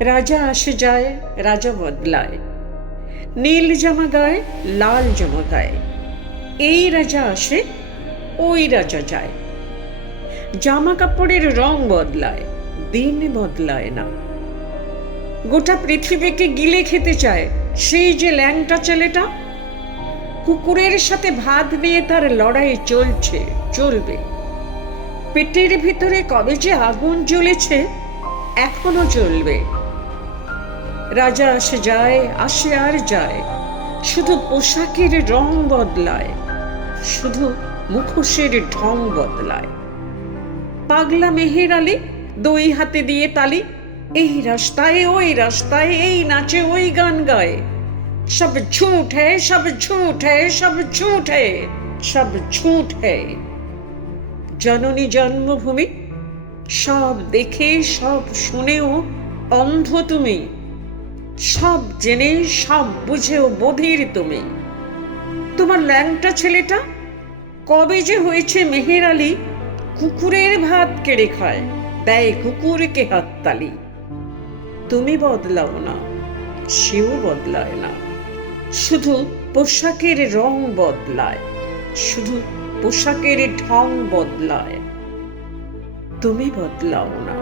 রাজা আসে যায়, রাজা বদলায়, নীল জামা গায়ে, লাল জামা গায়ে। এই রাজা আসে, ওই রাজা যায়। জামা কাপড়ের রং বদলায়, দিন বদলায় না। গোটা পৃথিবীকে গিলে খেতে চায় সেই যে ল্যাংটা ছেলেটা। কুকুরের সাথে ভাত নিয়ে তার লড়াই চলছে, চলবে। পেটের ভিতরে কবে যে আগুন জ্বলেছে, এখনো জ্বলবে। রাজা আসে যায়, আসে আর যায়, শুধু পোশাকের রং বদলায়, শুধু মুখোশের ঢং বদলায়। পাগলা মেহের আলী দুই হাতে দিয়ে তালি, এই রাস্তায় ওই রাস্তায়, এই নাচে ওই গান গায়। সব ঝুঠ হ্যায়, সব ঝুঠ হ্যায়, সব ঝুঠ হ্যায়, সব ঝুঠ হ্যায়। জননী জন্মভূমি, সব দেখে সব শুনেও অন্ধ তুমি, সব জেনে সব বুঝেও বধির তুমি। তোমার ল্যাংটা ছেলেটা কবে যে হয়েছে মেহের আলী, কুকুরের ভাত কেড়ে খায়, দেয় কুকুরকে হাততালি। তুমি বদলাও না, সেও বদলায় না, শুধু পোশাকের রং বদলায়, শুধু পোশাকের ঢং বদলায়। তুমি বদলাও না।